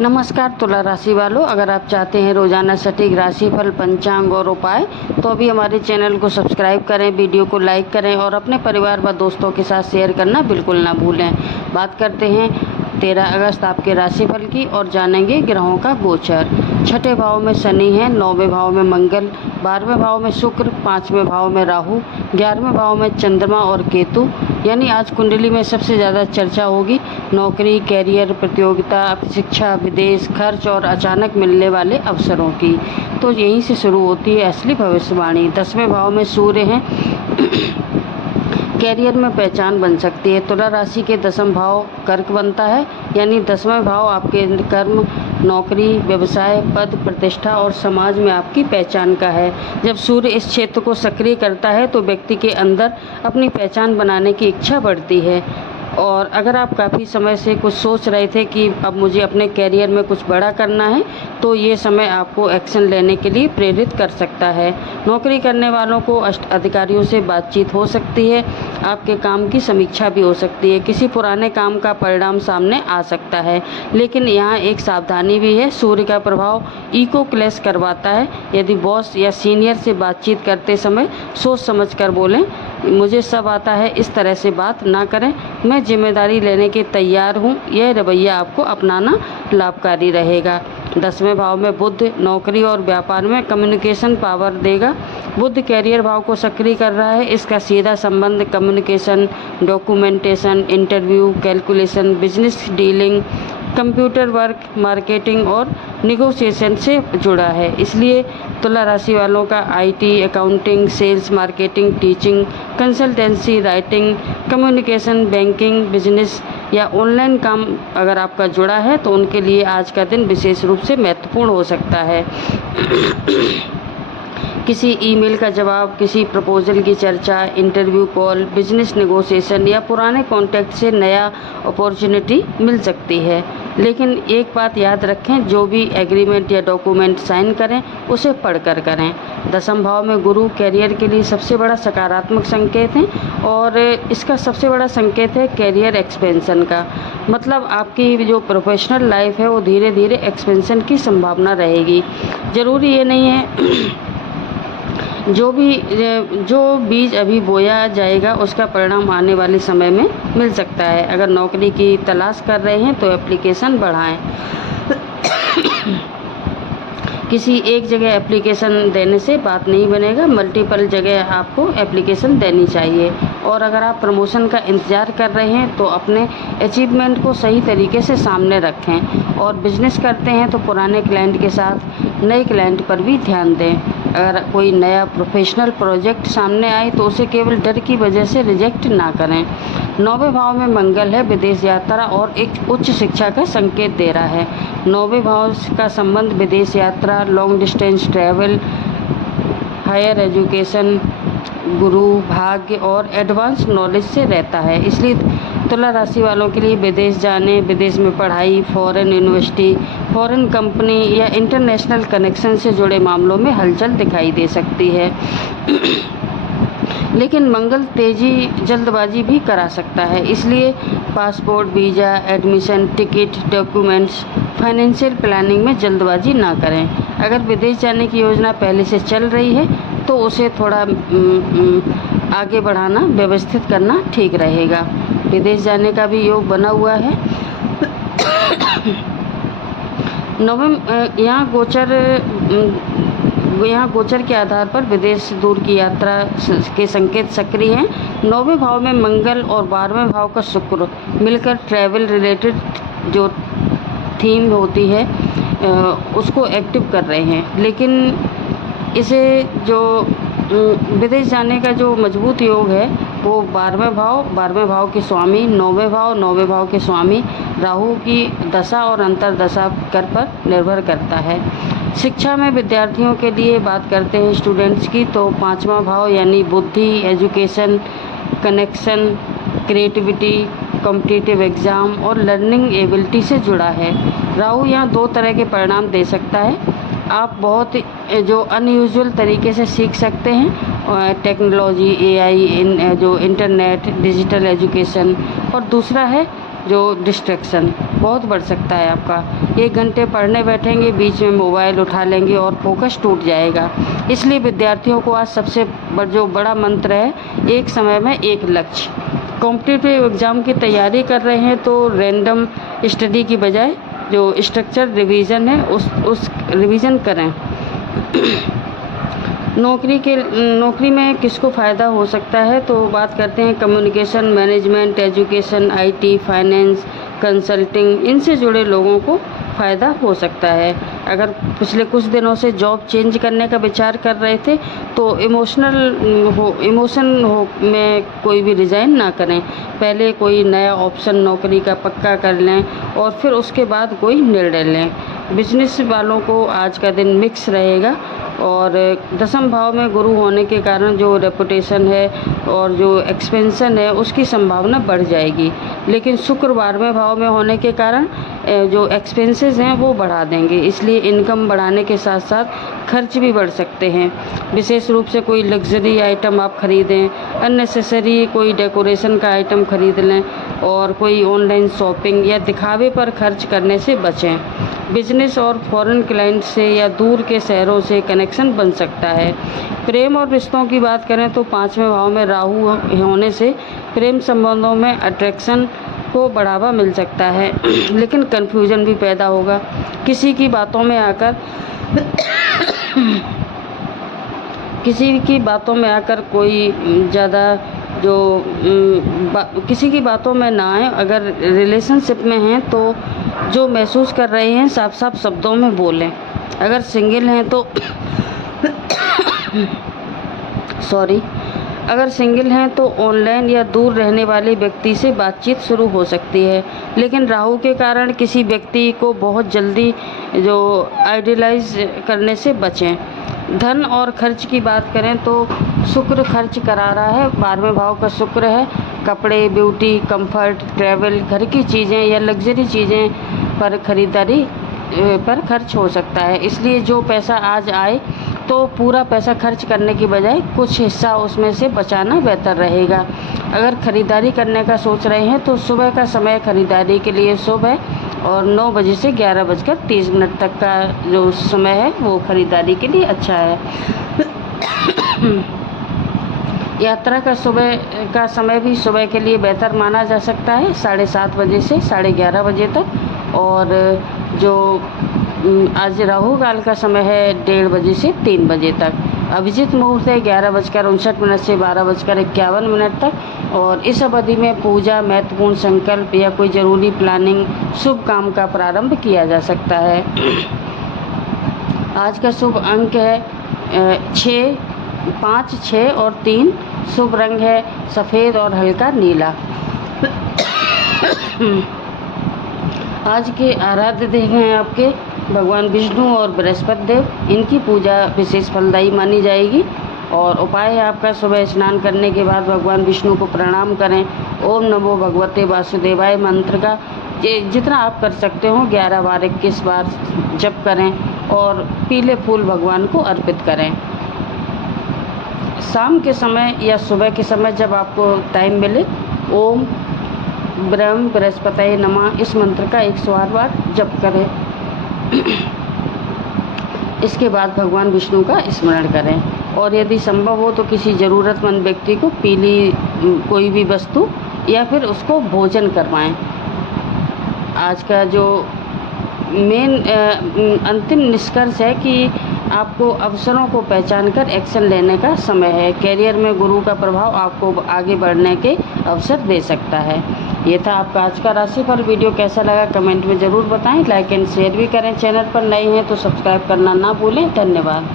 नमस्कार तुला राशि वालों, अगर आप चाहते हैं रोजाना सटीक राशिफल, पंचांग और उपाय तो अभी हमारे चैनल को सब्सक्राइब करें, वीडियो को लाइक करें और अपने परिवार व दोस्तों के साथ शेयर करना बिल्कुल ना भूलें। बात करते हैं 13 अगस्त आपके राशिफल की और जानेंगे ग्रहों का गोचर। छठे भाव में शनि है, 9वें भाव में मंगल, 12वें भाव में शुक्र, 5वें भाव में राहु, 11वें भाव में चंद्रमा और केतु। यानी आज कुंडली में सबसे ज़्यादा चर्चा होगी नौकरी, कैरियर, प्रतियोगिता, शिक्षा, विदेश, खर्च और अचानक मिलने वाले अवसरों की। तो यहीं से शुरू होती है असली भविष्यवाणी। 10वें भाव में सूर्य हैं, कैरियर में पहचान बन सकती है। तुला राशि के 10वां भाव कर्क बनता है, यानी 10वां भाव आपके कर्म, नौकरी, व्यवसाय, पद, प्रतिष्ठा और समाज में आपकी पहचान का है। जब सूर्य इस क्षेत्र को सक्रिय करता है तो व्यक्ति के अंदर अपनी पहचान बनाने की इच्छा बढ़ती है। और अगर आप काफ़ी समय से कुछ सोच रहे थे कि अब मुझे अपने कैरियर में कुछ बड़ा करना है, तो ये समय आपको एक्शन लेने के लिए प्रेरित कर सकता है। नौकरी करने वालों को अधिकारियों से बातचीत हो सकती है, आपके काम की समीक्षा भी हो सकती है, किसी पुराने काम का परिणाम सामने आ सकता है। लेकिन यहाँ एक सावधानी भी है, सूर्य का प्रभाव ईगो क्लैश करवाता है। यदि बॉस या सीनियर से बातचीत करते समय सोच समझ कर बोलें, मुझे सब आता है, इस तरह से बात ना करें, मैं जिम्मेदारी लेने के तैयार हूँ। यह रवैया आपको अपनाना लाभकारी रहेगा। 10वें भाव में बुध नौकरी और व्यापार में कम्युनिकेशन पावर देगा। बुध कैरियर भाव को सक्रिय कर रहा है। इसका सीधा संबंध communication, documentation, interview, calculation, business dealing, computer work, marketing और निगोशिएशन से जुड़ा है। इसलिए तुला राशि वालों का IT, accounting, sales, marketing, teaching, consultancy, writing, communication, banking, business या ऑनलाइन काम अगर आपका जुड़ा है तो उनके लिए आज का दिन विशेष रूप से महत्वपूर्ण हो सकता है। किसी ईमेल का जवाब, किसी प्रपोजल की चर्चा, इंटरव्यू कॉल, बिजनेस नेगोशिएशन या पुराने कॉन्टैक्ट से नया अपॉर्चुनिटी मिल सकती है। लेकिन एक बात याद रखें, जो भी एग्रीमेंट या डॉक्यूमेंट साइन करें उसे पढ़कर करें। 10वें भाव में गुरु कैरियर के लिए सबसे बड़ा सकारात्मक संकेत है और इसका सबसे बड़ा संकेत है कैरियर एक्सपेंशन का। मतलब आपकी जो प्रोफेशनल लाइफ है वो धीरे धीरे एक्सपेंशन की संभावना रहेगी। ज़रूरी ये नहीं है जो बीज अभी बोया जाएगा उसका परिणाम आने वाले समय में मिल सकता है। अगर नौकरी की तलाश कर रहे हैं तो एप्लीकेशन बढ़ाएं। किसी एक जगह एप्लीकेशन देने से बात नहीं बनेगा, मल्टीपल जगह आपको एप्लीकेशन देनी चाहिए। और अगर आप प्रमोशन का इंतज़ार कर रहे हैं तो अपने अचीवमेंट को सही तरीके से सामने रखें। और बिजनेस करते हैं तो पुराने क्लाइंट के साथ नए क्लाइंट पर भी ध्यान दें। अगर कोई नया प्रोफेशनल प्रोजेक्ट सामने आए तो उसे केवल डर की वजह से रिजेक्ट ना करें। 9वें भाव में मंगल है, विदेश यात्रा और एक उच्च शिक्षा का संकेत दे रहा है। 9वें भाव का संबंध विदेश यात्रा, long distance travel, higher education, गुरु, भाग्य और एडवांस नॉलेज से रहता है। इसलिए तुला राशि वालों के लिए विदेश जाने, विदेश में पढ़ाई, फॉरेन यूनिवर्सिटी, फॉरेन कंपनी या इंटरनेशनल कनेक्शन से जुड़े मामलों में हलचल दिखाई दे सकती है। लेकिन मंगल जल्दबाजी भी करा सकता है, इसलिए passport, visa, admission, ticket, documents, financial planning में जल्दबाजी ना करें। अगर विदेश जाने की योजना पहले से चल रही है तो उसे थोड़ा आगे बढ़ाना, व्यवस्थित करना ठीक रहेगा। विदेश जाने का भी योग बना हुआ है। यहाँ गोचर के आधार पर विदेश दूर की यात्रा के संकेत सक्रिय हैं। 9वें भाव में मंगल और 12वें भाव का शुक्र मिलकर ट्रैवल रिलेटेड जो थीम होती है उसको एक्टिव कर रहे हैं। लेकिन इसे जो विदेश जाने का जो मजबूत योग है वो 12वें भाव के स्वामी 9वें भाव के स्वामी राहु की दशा और अंतर्दशा कर पर निर्भर करता है। शिक्षा में विद्यार्थियों के लिए बात करते हैं स्टूडेंट्स की, तो 5वां भाव यानी बुद्धि, education, connection, creativity, competitive exam और लर्निंग एबिलिटी से जुड़ा है। राहु यहाँ 2 तरह के परिणाम दे सकता है। आप बहुत जो अनयूजुअल तरीके से सीख सकते हैं, टेक्नोलॉजी, एआई, जो इंटरनेट, डिजिटल एजुकेशन, और दूसरा है जो डिस्ट्रैक्शन। बहुत बढ़ सकता है आपका। 1 घंटे पढ़ने बैठेंगे, बीच में मोबाइल उठा लेंगे और फोकस टूट जाएगा। इसलिए विद्यार्थियों को आज सबसे जो बड़ा मंत्र है, एक समय में एक लक्ष्य। कॉम्पिटिटिव एग्ज़ाम की तैयारी कर रहे हैं तो रैंडम स्टडी की बजाय जो स्ट्रक्चर रिवीजन है उस रिवीजन करें। नौकरी में किसको फ़ायदा हो सकता है, तो बात करते हैं communication, management, education, IT, finance, consulting, इनसे जुड़े लोगों को फ़ायदा हो सकता है। अगर पिछले कुछ दिनों से जॉब चेंज करने का विचार कर रहे थे तो इमोशन में कोई भी रिज़ाइन ना करें। पहले कोई नया ऑप्शन नौकरी का पक्का कर लें और फिर उसके बाद कोई निर्णय लें। बिजनेस वालों को आज का दिन मिक्स रहेगा और 10वें भाव में गुरु होने के कारण जो रेपुटेशन है और जो एक्सपेंशन है उसकी संभावना बढ़ जाएगी। लेकिन शुक्र 12वें भाव में होने के कारण जो एक्सपेंसेस हैं वो बढ़ा देंगे, इसलिए इनकम बढ़ाने के साथ साथ खर्च भी बढ़ सकते हैं। विशेष रूप से कोई लग्जरी आइटम आप खरीदें, अननेसेसरी कोई डेकोरेशन का आइटम खरीद लें और कोई ऑनलाइन शॉपिंग या दिखावे पर खर्च करने से बचें। बिजनेस और फॉरेन क्लाइंट से या दूर के शहरों से कनेक्शन बन सकता है। प्रेम और रिश्तों की बात करें तो 5वें भाव में राहु होने से प्रेम संबंधों में अट्रैक्शन को बढ़ावा मिल सकता है, लेकिन कन्फ्यूजन भी पैदा होगा। किसी की बातों में आकर कोई ज़्यादा किसी की बातों में ना आए। अगर रिलेशनशिप में हैं तो जो महसूस कर रहे हैं साफ साफ शब्दों में बोलें। अगर सिंगल हैं तो अगर सिंगल हैं तो ऑनलाइन या दूर रहने वाले व्यक्ति से बातचीत शुरू हो सकती है, लेकिन राहु के कारण किसी व्यक्ति को बहुत जल्दी जो आइडियलाइज करने से बचें। धन और खर्च की बात करें तो शुक्र खर्च करा रहा है, 12वें भाव का शुक्र है। कपड़े, ब्यूटी, कंफर्ट, ट्रैवल, घर की चीज़ें या लग्जरी चीज़ें पर खरीदारी पर खर्च हो सकता है। इसलिए जो पैसा आज आए तो पूरा पैसा खर्च करने की बजाय कुछ हिस्सा उसमें से बचाना बेहतर रहेगा। अगर ख़रीदारी करने का सोच रहे हैं तो सुबह का समय खरीदारी के लिए शुभ है और 9 बजे से 11:30 तक का जो समय है वो ख़रीदारी के लिए अच्छा है। यात्रा का सुबह का समय भी सुबह के लिए बेहतर माना जा सकता है, 7:30 बजे से 11:30 बजे तक। और जो आज राहु काल का समय है 1:30 बजे से 3 बजे तक। अभिजीत मुहूर्त है 11:59 से 12:51 तक। और इस अवधि में पूजा, महत्वपूर्ण संकल्प या कोई ज़रूरी प्लानिंग, शुभ काम का प्रारंभ किया जा सकता है। आज का शुभ अंक है 5, 6 और 3। शुभ रंग है सफ़ेद और हल्का नीला। आज के आराध्य देव हैं आपके भगवान विष्णु और बृहस्पति देव। इनकी पूजा विशेष फलदायी मानी जाएगी। और उपाय है आपका सुबह स्नान करने के बाद भगवान विष्णु को प्रणाम करें। ओम नमो भगवते वासुदेवाय मंत्र का जितना आप कर सकते हो 11 बार 21 बार जप करें और पीले फूल भगवान को अर्पित करें। शाम के समय या सुबह के समय जब आपको टाइम मिले, ओम ब्रह्म बृहस्पतये नमः इस मंत्र का 108 बार जप करें। इसके बाद भगवान विष्णु का स्मरण करें और यदि संभव हो तो किसी ज़रूरतमंद व्यक्ति को पीली कोई भी वस्तु या फिर उसको भोजन करवाएं। आज का जो अंतिम निष्कर्ष है कि आपको अवसरों को पहचान कर एक्शन लेने का समय है। कैरियर में गुरु का प्रभाव आपको आगे बढ़ने के अवसर दे सकता है। ये था आपका आज का राशिफल। वीडियो कैसा लगा कमेंट में ज़रूर बताएं। लाइक एंड शेयर भी करें। चैनल पर नए हैं तो सब्सक्राइब करना ना भूलें। धन्यवाद।